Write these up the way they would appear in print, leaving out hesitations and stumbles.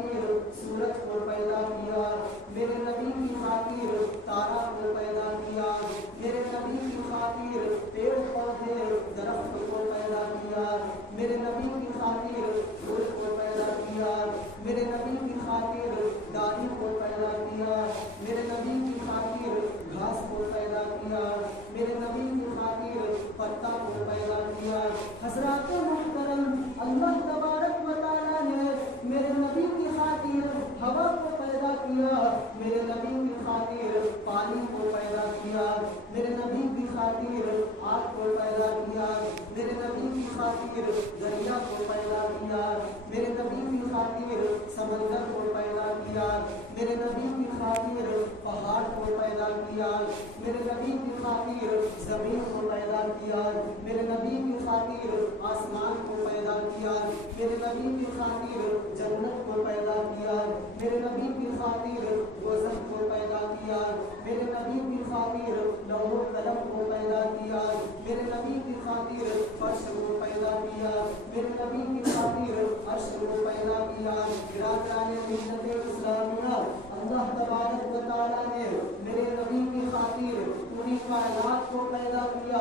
خاطر سورج کو پیدا کیا، میرے نبی کی خاطر تارا کو پیدا کیا، میرے نبی کی خاطر پیڑ پودے درخت کو پیدا کیا، میرے نبی کی خاطر پھول کو پیدا کیا، میرے نبی کی خاطر ڈالی کو پیدا کیا، میرے نبی کی خاطر گھاس کو پیدا کیا، میرے نبی کی خاطر پتا کو پیدا کیا۔ حضرات محترم، اللہ تبارک و تعالیٰ نے میرے نبی کی خاطر ہوا کو پیدا کیا، میرے نبی کی خاطر پانی کو پیدا کیا، میرے نبی کی خاطر آگ کو پیدا کیا، میرے نبی کی خاطر دریا کو پیدا کیا، میرے نبی کی خاطر سمندر کو پیدا کیا، میرے نبی کی خاطر پہاڑ کو پیدا کیا، میرے نبی کی خاطر زمین کو پیدا کیا، میرے نبی کی خاطر آسمان کو پیدا کیا، میرے نبی کی خاطر جنت کو پیدا کیا، میرے نبی کی خاطر دوزخ کو پیدا کیا، میرے نبی کی خاطر لوح و قلم کو پیدا کیا، میرے نبی کی خاطر فرش کو پیدا کیا، میرے نبی کی خاطر عرش کو پیدا کیا۔ برادران ملت اسلامیہ، اللہ تبارک و تعالیٰ نے میرے نبی کی خاطر پوری کائنات کو پیدا کیا،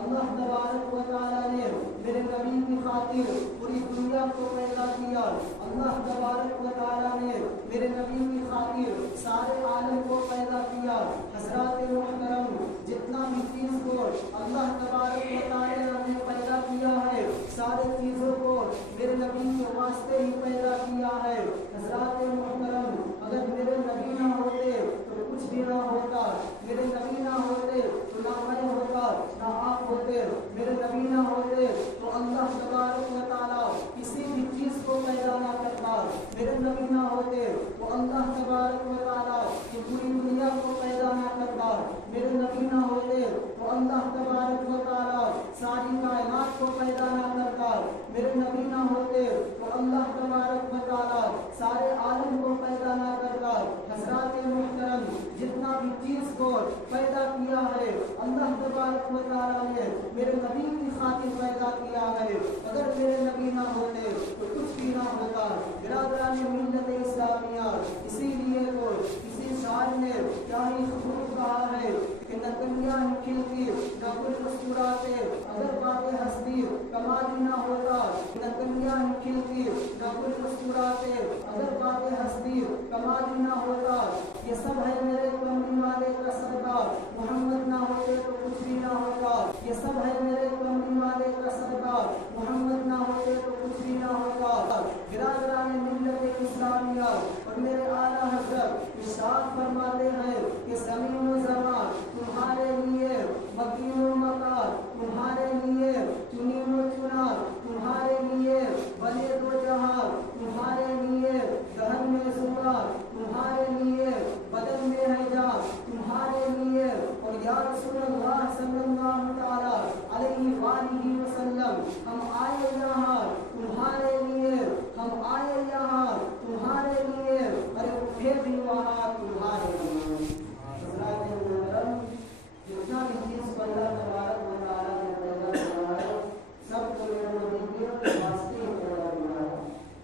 اللہ تبارک و تعالیٰ نے میرے نبی کی خاطر پوری دنیا کو پیدا کیا، اللہ تبارک و تعالیٰ نے میرے نبی کی خاطر سارے عالم کو پیدا کیا۔ حضرات محترم، جتنا بھی چیز کو اللہ تبارک و تعالیٰ نے پیدا کیا ہے، سارے چیزوں کو میرے نبی کے واسطے ہی پیدا کیا ہے۔ حضرات محترم، اگر میرے نبی نہ ہوتے تو کچھ بھی نہ ہوتا، میرے نبی نہ ہوتے تو نہ میں ہوتا نہ آپ ہوتے، میرے نبی نہ ہوتے تو اللہ تبارک و تعالیٰ کسی بھی چیز کو پیدا نہ کرتا، میرے نبی نہ ہوتے تو اللہ تبارک و تعالیٰ کی پوری دنیا کو پیدا نہ کرتا، میرے نبی نہ ہوتے تو اللہ تبارک و تعالیٰ ساری کائنات کو پیدا نہ کرتا، میرے نبی نہ ہوتے تو اللہ تبارک و تعالیٰ سارے عالم کو پیدا نہ کرتا۔ حضرات محترم، جتنا بھی چیز کو پیدا کیا ہے اللہ تبارک و تعالیٰ نے میرے نبی کی خاطر پیدا کیا ہے، اگر میرے نبی نہ ہوتے تو کچھ بھی نہ ہوتا۔ برادران ملت اسلامیہ، اسی لیے تو کسی شاعر نے کیا ہی خوب کہا ہے کہ نہ کنیا کھلتی نہ گل مسکراتے اگر بات ہستی کمال نہ ہوتا، نہ کنیا کھلتی نہ گل مسکراتے اگر بات ہستی کمال نہ ہوتا۔ یہ سب ہے میرے کملی والے کا صدقہ، محمد نہ ہوتے تو کچھ بھی نہ ہوتا۔ یہ سب ہے میرے کملی والے کا صدقہ، محمد نہ ہوتے تو کچھ بھی نہ ہوتا۔ برادران ملت اسلامیہ اور میرے اعلیٰ حضرت ارشاد فرماتے ہیں کہ زمین و زمان تمہارے لیے، مکین و مکان تمہارے لیے، چنی و چنا تمہارے لیے، بلے دو جہاں تمہارے لیے، دہن میں زبان تمہارے لیے، بدن میں ہے جان تمہارے لیے، اور یا رسول اللہ صلی اللہ تعالیٰ علیہ وآلہ وسلم، ہم آئے یہاں تمہارے لیے، ہم آئے یہاں تمہارے لیے، ارے اٹھے بھی وہاں تمہارے لیے۔ حضرات محترم، جتنا بھی چیز کو اللہ تبارک و تعالیٰ نے پیدا کیا ہے، سب کو میرے نبی کے واسطے ہی پیدا کیا ہے۔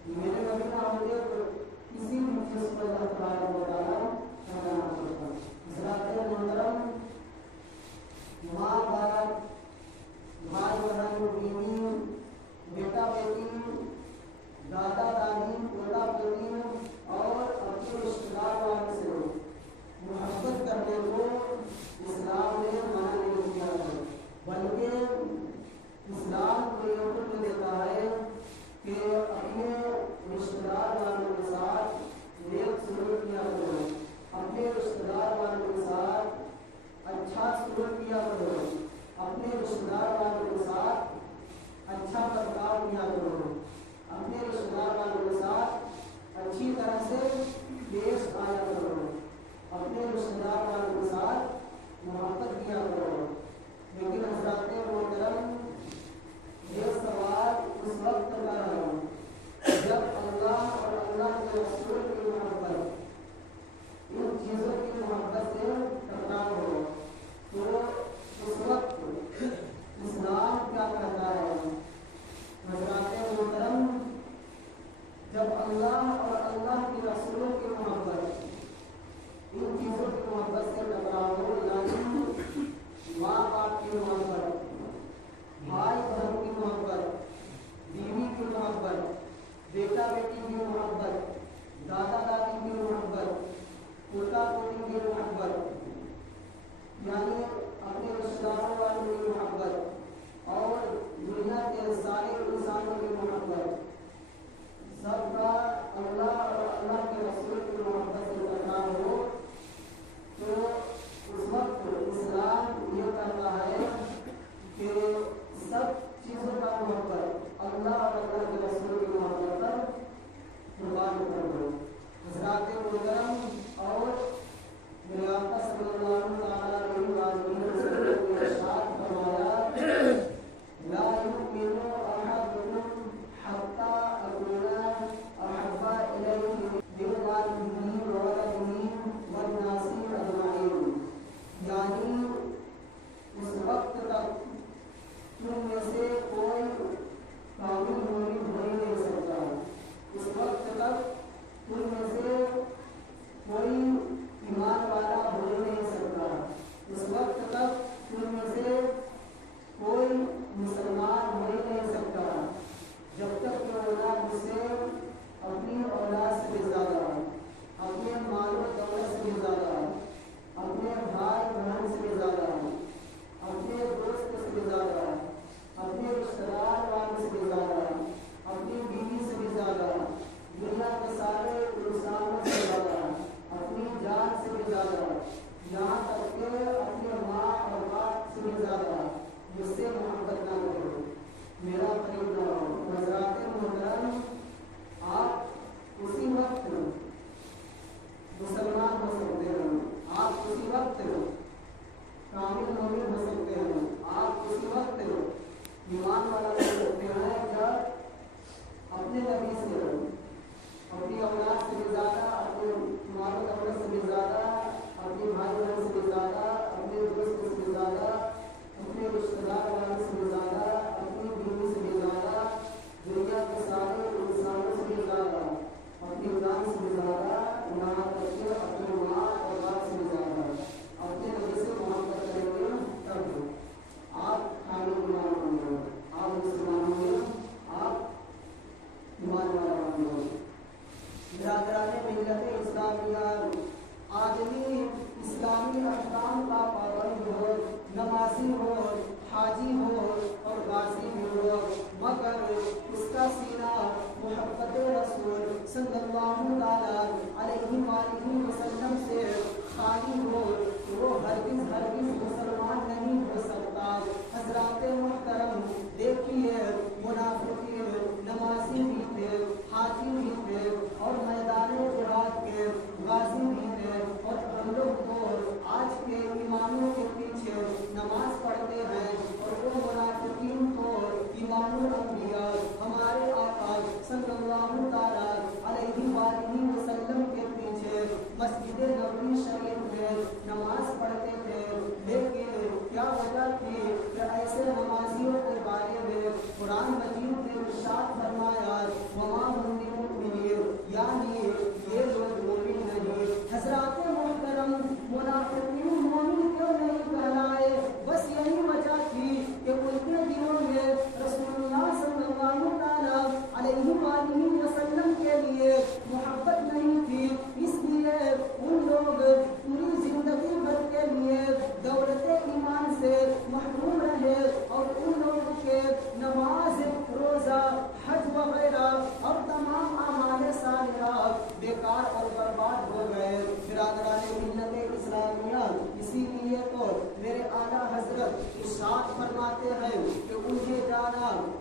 میرے نبی نہ ہوتے تو کسی بھی چیز کو اللہ تبارک و تعالیٰ پیدا نہ کرتا۔ حضرات محترم، ماں باپ، بھائی بہن، بیوی، بیٹا بیٹی، دادا دادی، پوتا پوتی اور اپنے رشتے دار والوں سے محبت کرنے کو اسلام نے منع نہیں کیا ہے، بلکہ اسلام کو یہ حکم دیتا ہے کہ اپنے رشتے دار والوں کے ساتھ نیک سلوک کیا کرو، اپنے رشتے دار والوں کے ساتھ اچھا سلوک کیا کرو، اپنے رشتے دار والوں کے ساتھ اچھا برتاؤ کیا کرو، اپنے رشتے دار والوں کے ساتھ اچھی طرح سے پیش آیا کرو، اپنے رشتے دار والوں کے ساتھ محبت کیا کرو۔ لیکن حضرات محترم،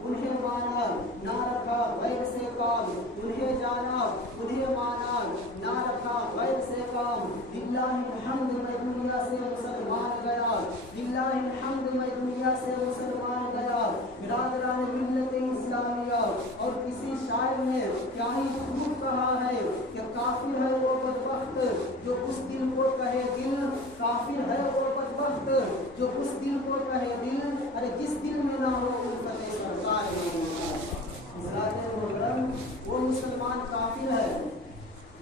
انہیں مانا نہ رکھا غیر سے کام، انہیں جانا انہیں مانا نہ رکھا غیر سے کام، للہ الحمد میں دنیا سے مسلمان گیا، للہ الحمد میں دنیا سے مسلمان گیا۔ برادران ملت اسلامیہ، اور کسی شاعر نے کیا ہی خوب کہا ہے کہ کافر ہے وہ بدبخت جو اس دل کو کہے دل، کافر ہے وہ بدبخت جو اس دل کو کہے دل، ارے جس دل میں نہ ہو الفت سرکار محترم، وہ مسلمان کافر ہے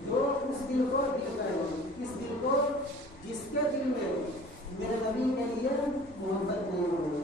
جو اس دل کو دل کہے، اس دل کو جس کے دل میں میرے نبی کے لیے محبت نہیں ہو۔